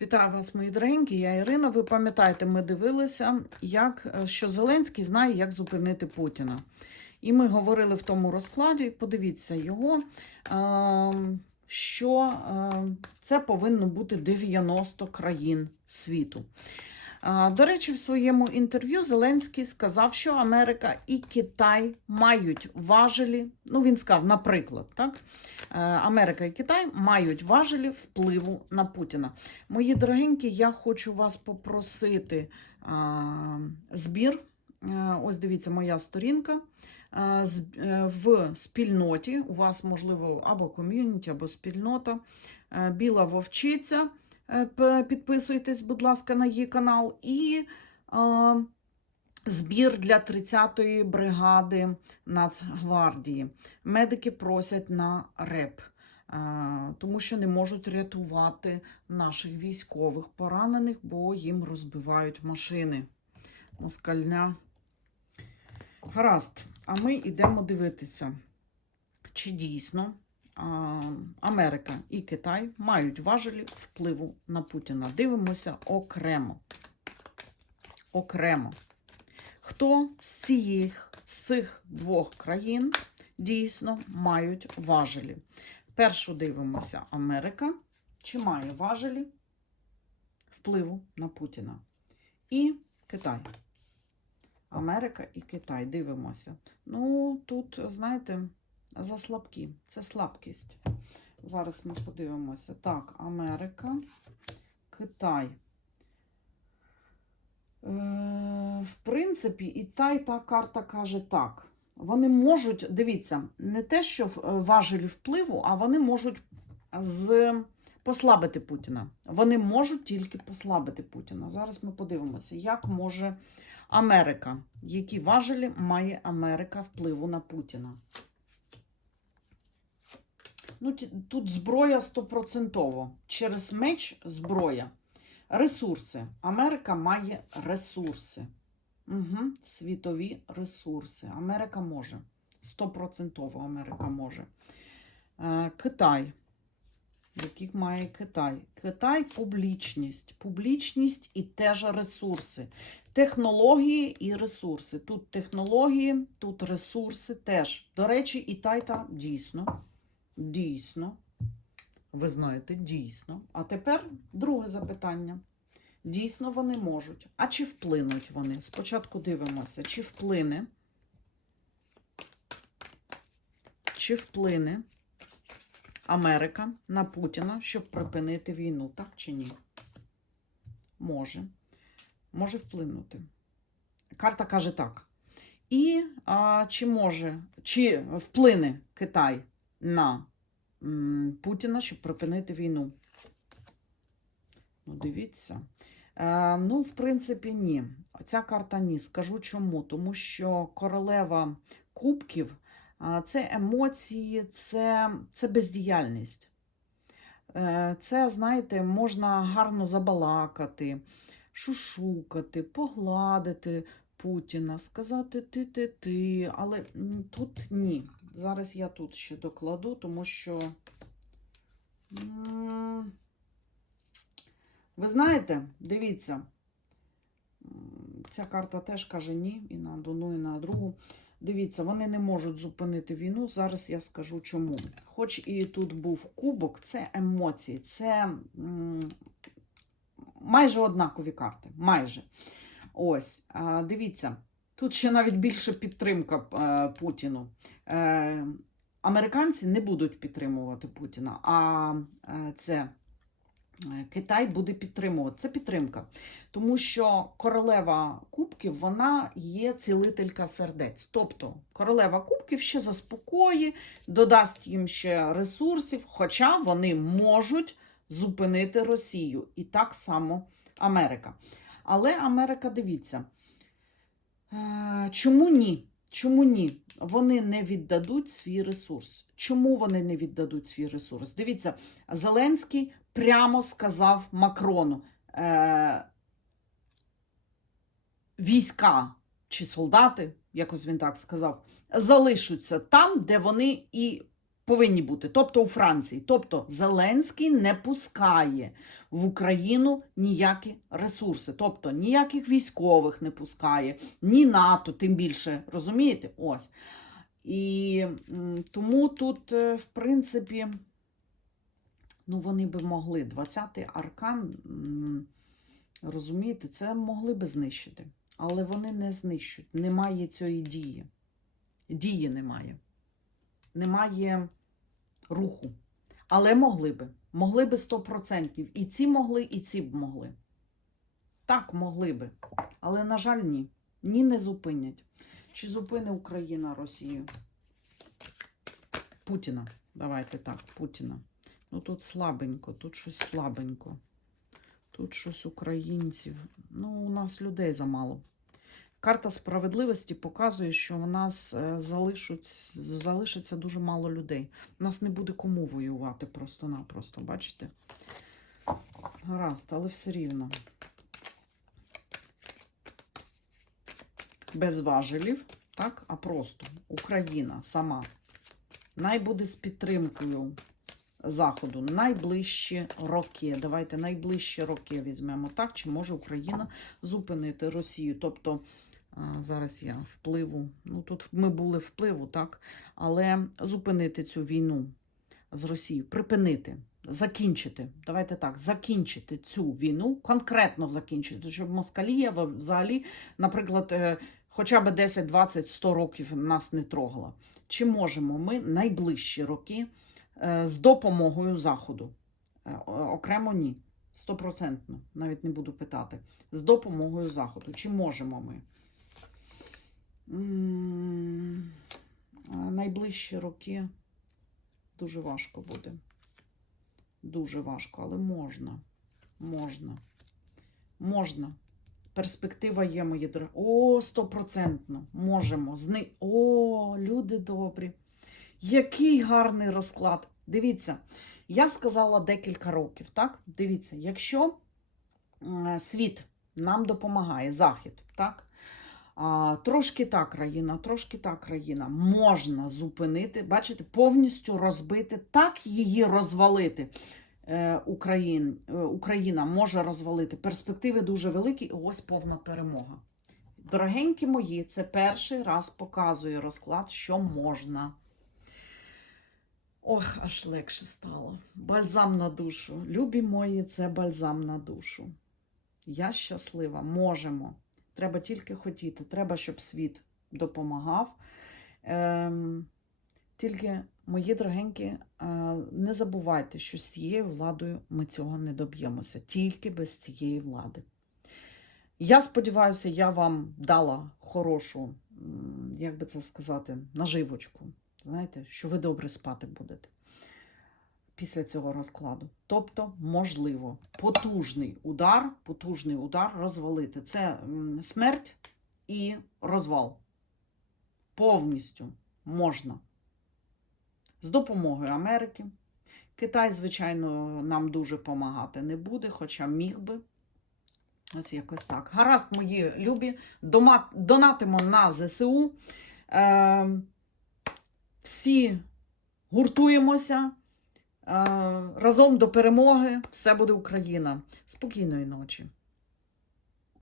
Вітаю вас, мої дорогенькі, я Ірина. Ви пам'ятаєте, ми дивилися, як, е, що Зеленський знає, як зупинити Путіна. І ми говорили в тому розкладі, подивіться його, е, що е, це повинно бути 90 країн світу. До речі, в своєму інтерв'ю Зеленський сказав, що Америка і Китай мають важелі. Ну, він сказав, наприклад, так, е, Америка і Китай мають важелі впливу на Путіна. Мої дорогенькі, я хочу вас попросити збір. Е, Ось дивіться, моя сторінка. Е, В спільноті у вас, можливо, або ком'юніті, або спільнота. Біла вовчиця. Е, Підписуйтесь, будь ласка, на її канал. І е, збір для 30-ї бригади Нацгвардії. Медики просять на реп, е, тому що не можуть рятувати наших військових поранених, бо їм розбивають машини. Москальня. Гаразд. А ми йдемо дивитися, чи дійсно Америка і Китай мають важелі впливу на Путіна. Дивимося окремо. Окремо. Хто з цих, з цих двох країн дійсно мають важелі? Першу дивимося Америка. Чи має важелі впливу на Путіна? І Китай. Америка і Китай. Дивимося. Ну, тут, знаєте, за слабкі. Це слабкість. Зараз ми подивимося. Так, Америка, Китай. Е, в принципі, і та, і та карта каже так. Вони можуть, дивіться, не те, що е, важелі впливу, а вони можуть з послабити Путіна. Вони можуть тільки послабити Путіна. Зараз ми подивимося, як може Америка, які важелі має Америка впливу на Путіна. Ну, тут зброя стопроцентово. Через меч зброя. Ресурси. Америка має ресурси. Угу. Світові ресурси. Америка може. Стопроцентово Америка може. Е, Китай. Яких має Китай? Китай публічність. Публічність і теж ресурси. Технології і ресурси. Тут технології, тут ресурси теж. До речі, і та, і та дійсно. Дійсно. Ви знаєте, дійсно. А тепер друге запитання. Дійсно, вони можуть. А чи вплинуть вони? Спочатку дивимося, чи вплине. Чи вплине Америка на Путіна, щоб припинити війну, так чи ні? Може. Може вплинути. Карта каже так. І а, чи може, чи вплине Китай на Путіна, щоб припинити війну? Ну, дивіться. Е, ну, в принципі, ні. Ця карта ні. Скажу чому. Тому що королева кубків а, це емоції, це, це бездіяльність. Е, Це, знаєте, можна гарно забалакати, шушукати, погладити Путіна, сказати ти-ти-ти, але тут ні. Зараз я тут ще докладу, тому що. Ви знаєте, дивіться, ця карта теж каже ні, і на одну, і на другу. Дивіться, вони не можуть зупинити війну. Зараз я скажу чому. Хоч і тут був кубок, це емоції, це майже однакові карти. Майже. Ось, дивіться, тут ще навіть більше підтримка е, Путіну. Е, Американці не будуть підтримувати Путіна, а е, це Китай буде підтримувати. Це підтримка. Тому що королева кубків вона є цілителька сердець. Тобто королева кубків ще заспокоїть, додасть їм ще ресурсів, хоча вони можуть зупинити Росію. І так само Америка. Але Америка, дивіться, е, чому ні? Чому ні? Вони не віддадуть свій ресурс. Чому вони не віддадуть свій ресурс? Дивіться, Зеленський прямо сказав Макрону. Е, війська чи солдати, якось він так сказав, залишаться там, де вони і повинні бути, тобто у Франції. Тобто Зеленський не пускає в Україну ніякі ресурси, тобто ніяких військових не пускає, ні НАТО, тим більше, розумієте? Ось. І тому тут, е, в принципі, ну, вони би могли 20-й аркан, розумієте, це могли би знищити. Але вони не знищують. Немає цієї дії. Дії немає. Немає руху. Але могли би. Могли би 100%. І ці могли, і ці б могли. Так, могли би. Але, на жаль, ні. Ні, не зупинять. Чи зупине Україна Росію? Путіна. Давайте так, Путіна. Ну тут слабенько, тут щось слабенько. Тут щось українців. Ну, у нас людей замало. Карта справедливості показує, що у нас е, залишиться дуже мало людей. У нас не буде кому воювати просто-напросто, бачите? Гаразд, але все рівно. Без важелів, так, а просто Україна сама. Най буде з підтримкою Заходу найближчі роки. Давайте найближчі роки візьмемо так, чи може Україна зупинити Росію. Тобто зараз я впливу. Ну тут ми були впливу, так, але зупинити цю війну з Росією, припинити, закінчити. Давайте так, закінчити цю війну, конкретно закінчити, щоб Москалія взагалі, наприклад, е, хоча б 10, 20, 100 років нас не трогала. Чи можемо ми найближчі роки? Е, з допомогою Заходу. Е, Окремо ні. Стопроцентно, навіть не буду питати. З допомогою Заходу. Чи можемо ми? Найближчі роки дуже важко буде. Дуже важко, але можна. Можна. Можна. Перспектива є, мої дорогі. О, стопроцентно. Можемо. Зни... О, люди добрі. Який гарний розклад. Дивіться, я сказала декілька років, так? Дивіться, якщо е, світ нам допомагає, Захід, так? А, трошки та країна, трошки та країна можна зупинити, бачите, повністю розбити, так її розвалити. Е, Україн, е, Україна може розвалити. Перспективи дуже великі, і ось повна перемога. Дорогенькі мої, це перший раз показує розклад, що можна. Ох, аж легше стало. Бальзам на душу. Любі мої, це бальзам на душу. Я щаслива, можемо. Треба тільки хотіти. Треба, щоб світ допомагав. Ем, тільки, мої дорогенькі, е, не забувайте, що з цією владою ми цього не доб'ємося. Тільки без цієї влади. Я сподіваюся, я вам дала хорошу, як би це сказати, наживочку. Знаєте, що ви добре спати будете після цього розкладу. Тобто, можливо, потужний удар, потужний удар розвалити. Це смерть і розвал. Повністю можна. З допомогою Америки. Китай, звичайно, нам дуже допомагати не буде, хоча міг би. Ось якось так. Гаразд, мої любі, донатимо на ЗСУ. Е, всі гуртуємося. Е, разом до перемоги. Все буде Україна. Спокійної ночі.